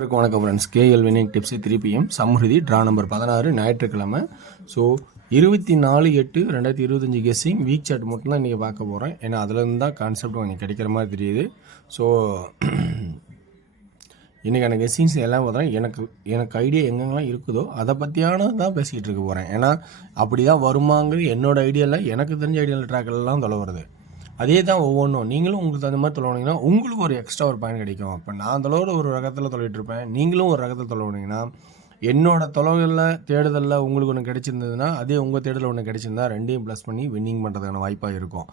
வணக்கம் friends, KL winning tips 3 PM Samruddhi draw number 16 ஞாயிற்றுக்கிழமை. So 24/8/2025 guessing week chart மட்டும் தான் இன்றைக்கி பார்க்க போகிறேன். ஏன்னா அதுலேருந்து தான் கான்செப்ட் கொஞ்சம் கிடைக்கிற மாதிரி தெரியுது. ஸோ இன்றைக்கான கெஸ்ஸிங்ஸ் எல்லாம் பார்த்தா எனக்கு ஐடியா எங்கெங்கெல்லாம் இருக்குதோ அதை பற்றியான தான் பேசிக்கிட்டு இருக்க போகிறேன். ஏன்னா அப்படி தான் வருமாங்கிறது என்னோடய ஐடியாவில், எனக்கு தெரிஞ்ச ஐடியாவில் ட்ராக்கெல்லாம் தொலை வருது. அதே தான் ஒவ்வொன்றும் நீங்களும் உங்களுக்கு தகுந்த மாதிரி தொலைவனீங்கன்னா உங்களுக்கு ஒரு எக்ஸ்ட்ரா ஒரு பயன் கிடைக்கும். அப்போ நான் தொலைவோட ஒரு ரகத்தில் தொலைவிட்டு இருப்பேன், நீங்களும் ஒரு ரகத்தில் தொலைவினீங்கன்னா என்னோடய தொலைவில் தேடுதலில் உங்களுக்கு ஒன்று கிடைச்சிருந்ததுன்னா அதே உங்கள் தேடுதல் ஒன்று கிடைச்சிருந்தா ரெண்டையும் ப்ளஸ் பண்ணி வின்னிங் பண்ணுறதுக்கான வாய்ப்பாக இருக்கும்.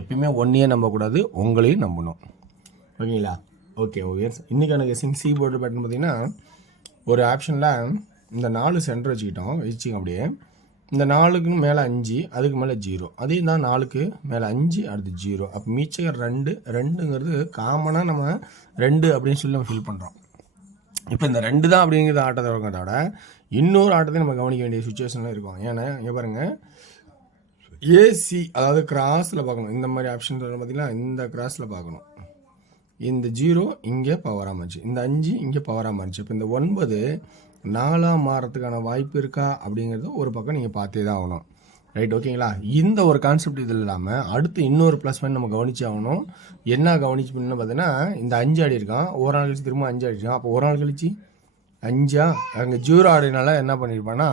எப்பயுமே ஒன்றையே நம்பக்கூடாது, உங்களையும் நம்பணும். ஓகேங்களா? ஓகே. இன்றைக்கான கெஸ்ஸிங் சி போர்டு பேட்டர்ன் பார்த்திங்கன்னா ஒரு ஆப்ஷனில் இந்த 4 சென்டர் வச்சுக்கிங்க. அப்படியே இந்த 4க்கு மேலே 5, அதுக்கு மேலே 0, அதே தான் 4க்கு மேலே 5 அடுத்து 0. அப்போ மீச்சம் 2ங்கிறது காமனாக நம்ம 2 அப்படின்னு சொல்லி நம்ம ஃபீல் பண்ணுறோம். இப்போ இந்த 2 தான் அப்படிங்கிறது ஆட்டத்தை இருக்கிறத விட இன்னொரு ஆட்டத்தை நம்ம கவனிக்க வேண்டிய சுச்சுவேஷனில் இருக்கும். ஏன்னா இங்கே பாருங்கள், ஏசி அதாவது கிராஸில் பார்க்கணும். இந்த மாதிரி ஆப்ஷன் பார்த்தீங்கன்னா இந்த கிராஸில் பார்க்கணும். இந்த 0 இங்கே பவராக மாறிச்சு, இந்த 5 இங்கே பவராக மாறிச்சு. இப்போ இந்த 9 4 மாறத்துக்கான வாய்ப்பு இருக்கா அப்படிங்கிறது ஒரு பக்கம் நீங்கள் பார்த்தே தான் ஆகணும். ரைட்? ஓகேங்களா? இந்த ஒரு கான்செப்ட் இது இல்லாமல் அடுத்து இன்னொரு ப்ளஸ் பாயிண்ட் நம்ம கவனிச்சு ஆகணும். என்ன கவனிச்சு பார்த்தீங்கன்னா இந்த 5 ஆடி இருக்கான், ஒரு நாள் கழிச்சு திரும்ப 5 ஆடிருக்கான். அப்போ ஒரு நாள் கழிச்சு 5 அங்கே 0 ஆடினால என்ன பண்ணியிருப்பான்னா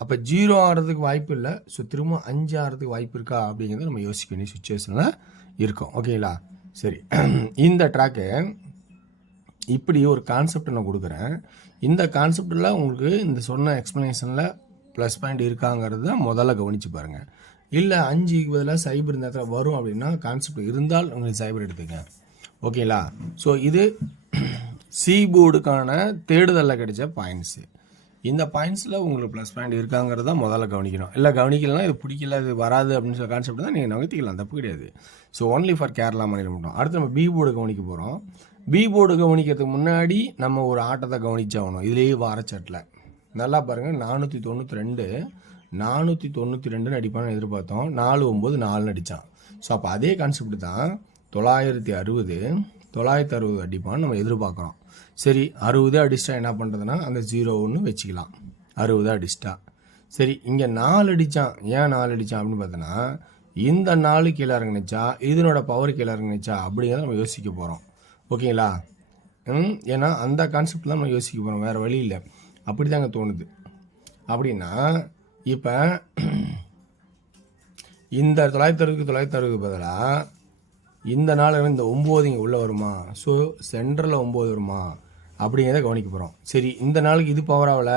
அப்போ 0 ஆடுறதுக்கு வாய்ப்பு இல்லை. ஸோ திரும்ப 5 ஆடுறதுக்கு வாய்ப்பு இருக்கா அப்படிங்கிறத நம்ம யோசிக்க வேண்டிய சுச்சுவேஷனில் இருக்கும். ஓகேங்களா? சரி, இந்த ட்ராக்கு இப்படி ஒரு கான்செப்ட் நான் கொடுக்குறேன். இந்த கான்செப்டில் உங்களுக்கு இந்த சொன்ன எக்ஸ்ப்ளனேஷனில் ப்ளஸ் பாயிண்ட் இருக்காங்கிறது தான் முதல்ல கவனித்து பாருங்கள். இல்லை 5க்கு பதிலாக சைபர் இந்த இடத்துல வரும் அப்படின்னா கான்செப்ட் இருந்தால் உங்களுக்கு சைபர் எடுத்துங்க. ஓகேங்களா? ஸோ இது சி போர்டுக்கான தேடுதலில் கிடைச்ச பாயிண்ட்ஸு. இந்த பாயிண்ட்ஸில் உங்களுக்கு ப்ளஸ் பாயிண்ட் இருக்காங்கிறது தான் முதல்ல கவனிக்கணும். இல்லை கவனிக்கலாம், இது பிடிக்கல, இது வராது அப்படின்னு சொல்ல கான்செப்ட் தான் நீங்கள் நகர்த்திக்கலாம், தப்பு கிடையாது. ஸோ ஒன்லி ஃபார் கேரளா மாநிலம் மட்டும். அடுத்து நம்ம பி போர்டு கவனிக்க போகிறோம். பி போர்டு கவனிக்கிறதுக்கு முன்னாடி நம்ம ஒரு ஆட்டத்தை கவனிச்சாகணும். இதுலேயே வாரச்சட்டில் நல்லா பாருங்கள், 492 அடிப்பான்னு எதிர்பார்த்தோம், 494 அடித்தான். ஸோ அப்போ அதே கான்செப்ட் தான் 960 அடிப்பான்னு நம்ம எதிர்பார்க்குறோம். சரி, 60 அடிச்சிட்டா என்ன பண்ணுறதுன்னா அந்த 0 வச்சுக்கலாம். 60 அடிச்சிட்டா சரி. இங்கே 4 அடித்தான். ஏன் 4 அடித்தான் அப்படின்னு பார்த்தோன்னா இந்த 4 கீழே இறங்குனுச்சா, இதனோட பவர் கீழே இறங்குனுச்சா அப்படிங்கிறத நம்ம யோசிக்க போகிறோம். ஓகேங்களா? ஏன்னா அந்த கான்செப்ட் தான் நம்ம யோசிக்க போகிறோம், வேறு வழி இல்லை. அப்படி தாங்க தோணுது. அப்படின்னா இப்போ இந்த 960 பதிலாக இந்த நாள் இந்த 9 இங்கே உள்ளே வருமா, ஸோ சென்டரில் 9 வருமா அப்படிங்கிறத கவனிக்க போகிறோம். சரி, இந்த நாளுக்கு இது பவர் ஆகல,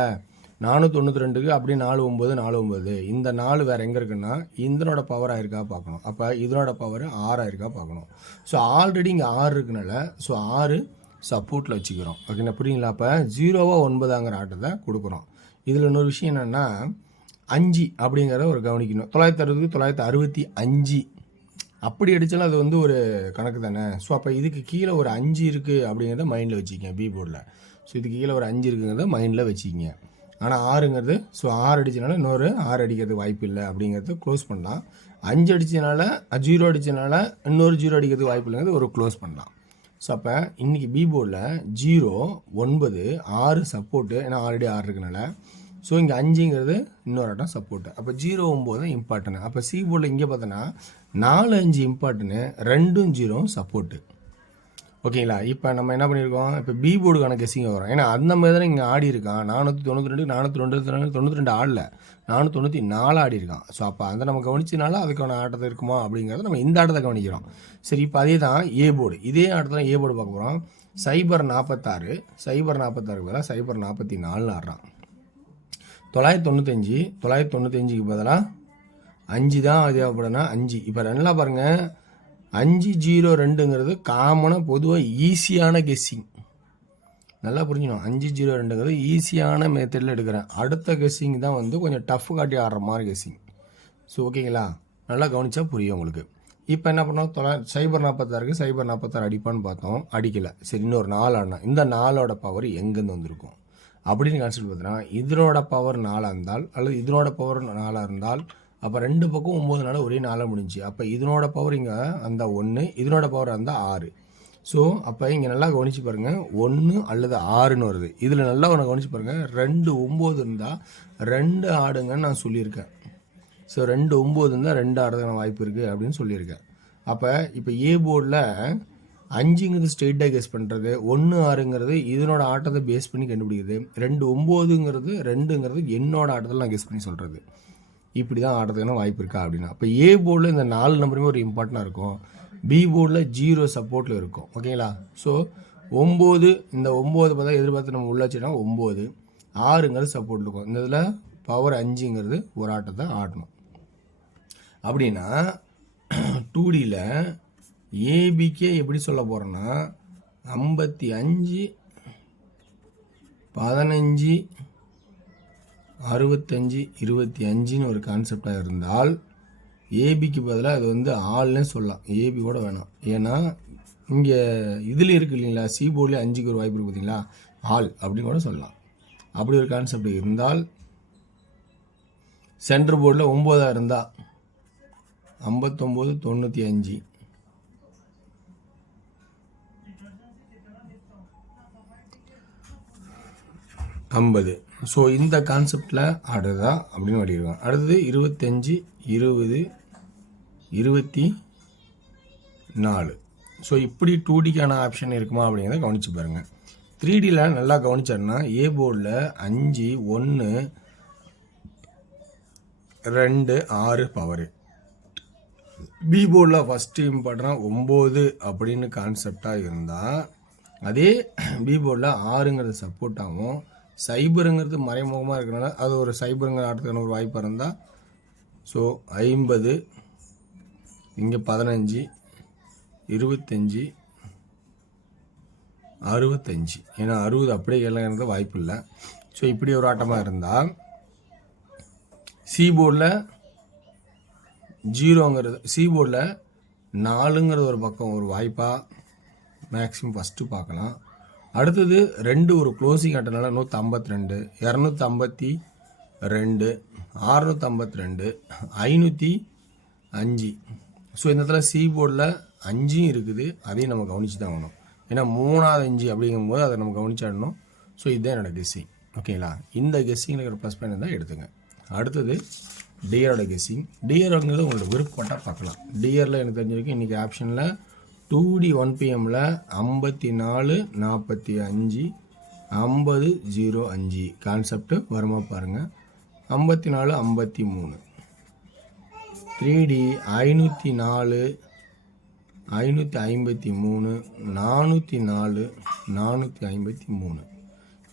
492க்கு அப்படியே 49 இந்த 4 வேறு எங்கே இருக்குன்னா இதனோட பவர் ஆயிருக்கா பார்க்கணும். அப்போ இதனோட பவர் 6 ஆயிருக்கா பார்க்கணும். ஸோ ஆல்ரெடி இங்கே 6 இருக்குனால ஸோ 6 சப்போர்ட்டில் வச்சுக்கிறோம். ஓகேண்ணா, புரியுங்களா? அப்போ 0வா 9ங்கிற ஆட்டத்தை கொடுக்குறோம். இதில் இன்னொரு விஷயம் என்னென்னா 5 அப்படிங்கிறத ஒரு கவனிக்கணும். 965 அப்படி அடித்தாலும் அது வந்து ஒரு கணக்கு தானே. ஸோ அப்போ இதுக்கு கீழே ஒரு 5 இருக்குது அப்படிங்கிறத மைண்டில் வச்சுக்கங்க பி போர்டில். ஸோ இதுக்கு கீழே ஒரு 5 இருக்குங்கிறத மைண்டில் வச்சுக்கிங்க. ஆனால் 6ங்கிறது ஸோ 6 அடித்தனால இன்னொரு 6 அடிக்கிறதுக்கு வாய்ப்பு இல்லை அப்படிங்கிறத க்ளோஸ் பண்ணலாம். 5 அடித்தனால 0 அடித்தனால இன்னொரு 0 அடிக்கிறதுக்கு வாய்ப்பு இல்லைங்கிறது ஒரு க்ளோஸ் பண்ணலாம். ஸோ அப்போ இன்றைக்கி பி போர்டில் 0, 9, 6 சப்போர்ட்டு, ஏன்னா ஆல்ரெடி 6 இருக்குனால. ஸோ இங்கே 5ங்கிறது இன்னொரு ஆட்டம் சப்போர்ட்டு. அப்போ 0, 9 தான் இம்பார்ட்டன்ட். அப்போ சி போர்டில் இங்கே பார்த்தோன்னா 4, 5 இம்பார்ட்டன்ட்டு, 2, 0 சப்போர்ட்டு. ஓகேங்களா? இப்போ நம்ம என்ன பண்ணியிருக்கோம், இப்போ பி போர்டுக்கான கெஸ்ஸிங் வரும். ஏன்னா அந்த மாதிரி தானே இங்கே ஆடி இருக்கான். 492 ஆடல, 494 ஆடி இருக்கான். ஸோ அப்போ அதை நம்ம கவனிச்சதுனால அதுக்கான ஆட்டத்தை இருக்குமா அப்படிங்கிறத நம்ம இந்த ஆட்டத்தை கவனிக்கிறோம். சரி, இப்போ அதே தான் ஏ போர்டு. இதே ஆட்டத்தில் ஏ போர்டு பார்க்க போகிறோம். சைபர் 46 பதிலாக சைபர் 44 ஆடுறான். 995க்கு பதிலாக 5 தான் தேவைப்படுனா 5. இப்போ ரெண்டெலாம் பாருங்கள், 502ங்கிறது காமனாக பொதுவாக ஈஸியான கெஸ்ஸிங். நல்லா புரிஞ்சுக்கணும், 502ங்கிறது ஈஸியான மெத்தடில் எடுக்கிறேன். அடுத்த கெஸ்ஸிங் தான் வந்து கொஞ்சம் டஃப் காட்டி ஆடுற மாதிரி கெஸ்ஸிங். ஸோ ஓகேங்களா? நல்லா கவனித்தா புரியும் உங்களுக்கு. இப்போ என்ன பண்ணோம், சைபர் 46 அடிப்பான்னு பார்த்தோம், அடிக்கலை. சரி, இன்னொரு 4 ஆடினா இந்த 4ஓட பவர் எங்கேருந்து வந்திருக்கும் அப்படின்னு கான்செப்ட் பார்த்தோன்னா இதனோட பவர் 4 இருந்தால் அல்லது இதனோட பவர் 4 இருந்தால் அப்போ 2 பக்கம் 9 ஒரே 4 முடிஞ்சு. அப்போ இதனோட பவர் இங்கே அந்த 1, இதனோட பவர் அந்த 6. ஸோ அப்போ இங்கே நல்லா கவனித்து பாருங்கள், 1 அல்லது 6ன்னு வருது. இதில் நல்லா ஒன்று கவனித்து பாருங்கள், 2 9 இருந்தால் 2 ஆடுங்கன்னு நான் சொல்லியிருக்கேன். ஸோ 2 9 இருந்தால் 2 ஆடுறதுக்கான வாய்ப்பு இருக்குது அப்படின்னு சொல்லியிருக்கேன். அப்போ இப்போ ஏ போர்டில் 5ங்கிறது ஸ்ட்ரெயிட்டாக கெஸ் பண்ணுறது, 1 6ங்கிறது இதனோட ஆட்டத்தை பேஸ் பண்ணி கண்டுபிடிக்கிறது, 2 9ங்கிறது 2ங்கிறது என்னோட ஆட்டத்தில் நான் கெஸ் பண்ணி சொல்கிறது. இப்படி தான் ஆடுறதுக்கான வாய்ப்பு இருக்கா அப்படின்னா, இப்போ ஏ போர்டில் இந்த 4 நம்பருமே ஒரு இம்பார்ட்டண்டாக இருக்கும், பி போர்டில் 0 சப்போர்ட்டில் இருக்கும். ஓகேங்களா? ஸோ 9 இந்த 9 பார்த்தா எதிர்பார்த்து நம்ம உள்ள வச்சுனா 9, 6ங்கிறது சப்போர்ட் இருக்கும். இந்த இதில் பவர் 5ங்கிறது ஒரு ஆட்டத்தை ஆடணும். அப்படின்னா 2Dயில் ஏபிக்கே எப்படி சொல்ல போகிறோன்னா 55 15 65 25ன்னு ஒரு கான்செப்டாக இருந்தால் ஏபிக்கு பதிலாக அது வந்து ஆள்னே சொல்லலாம், ஏபி கூட வேணாம். ஏன்னா இங்கே இதில் இருக்குது இல்லைங்களா, சி போர்ட்லேயே 5க்கு ஒரு வாய்ப்பு இருக்குது பார்த்தீங்களா, ஆள் அப்படின்னு கூட சொல்லலாம். அப்படி ஒரு கான்செப்ட் இருந்தால் சென்டர் போர்டில் 9 இருந்தால் 59 95 50. ஸோ இந்த கான்செப்டில் ஆடுறதா அப்படின்னு வடிடுவாங்க. அடுத்தது 25 20 24. ஸோ இப்படி 2Dக்கான ஆப்ஷன் இருக்குமா அப்படிங்கிறத கவனித்து பாருங்கள். 3Dயில் நல்லா கவனிச்சோன்னா ஏ போர்டில் 5 1 2 6 பவரு, பி போர்டில் ஃபஸ்ட்டு இம்பார்ட்டனாக 9 அப்படின்னு கான்செப்டாக இருந்தால், அதே பி போர்டில் 6ங்கிறது சப்போர்ட்டாகவும் சைபருங்கிறது மறைமுகமாக இருக்கிறனால அது ஒரு சைபருங்கிற ஆட்டத்துக்கான ஒரு வாய்ப்பாக இருந்தால், ஸோ 50 இங்கே 15 25 65. ஏன்னா 60 அப்படியே இல்லைங்கிறது வாய்ப்பு இல்லை. ஸோ இப்படி ஒரு ஆட்டமாக இருந்தால் சி போர்டில் 0ங்கிறது, சி போர்டில் 4ங்கிறது ஒரு பக்கம் ஒரு வாய்ப்பாக மேக்ஸிமம் ஃபஸ்ட்டு பார்க்கலாம். அடுத்தது 2 ஒரு க்ளோசிங் ஆட்டனால 152 252 652 505. ஸோ இந்த இடத்துல சி போர்டில் 5 இருக்குது, அதையும் நம்ம கவனித்து தான் ஆகணும். ஏன்னா 3வது 5 அப்படிங்கும்போது அதை நம்ம கவனிச்சாடணும். ஸோ இதுதான் என்னோடய கெஸ்ஸிங். ஓகேங்களா? இந்த கெஸ்ஸிங்கில் இருக்கிற ப்ளஸ் பாயிண்ட் தான் எடுத்துங்க. அடுத்தது டிஆரோட கெஸ்ஸிங். டிஆர்ங்கிறது உங்களோட விருப்பப்பட்டால் பார்க்கலாம். டிஆரில் எனக்கு தெரிஞ்சிருக்கு இன்றைக்கி ஆப்ஷனில் 2D 1PM 54 45 50 05 கான்செப்ட் வருமா பாருங்கள். 54 53. 3D 504 553 404 453.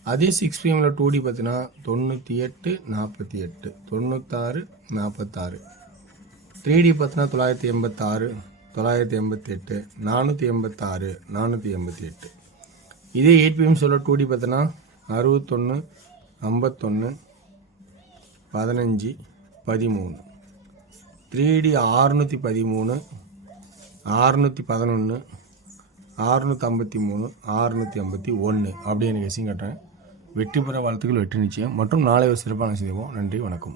அதே 6PM 2D பார்த்தீங்கன்னா 98 48 96 46. 3D பார்த்தீங்கன்னா 986 988 486 488. இதே 8PM 2D பார்த்தீங்கன்னா 61 51 15 13. 3D 613 611 653 651 அப்படி எனக்கு கெஸ்ஸிங் கட்டுறேன். வெற்றி பெற வாழ்த்துக்கள், வெற்றி நிச்சயம் மற்றும் நாளை ஒரு சிறப்பான செய்வோம். நன்றி, வணக்கம்.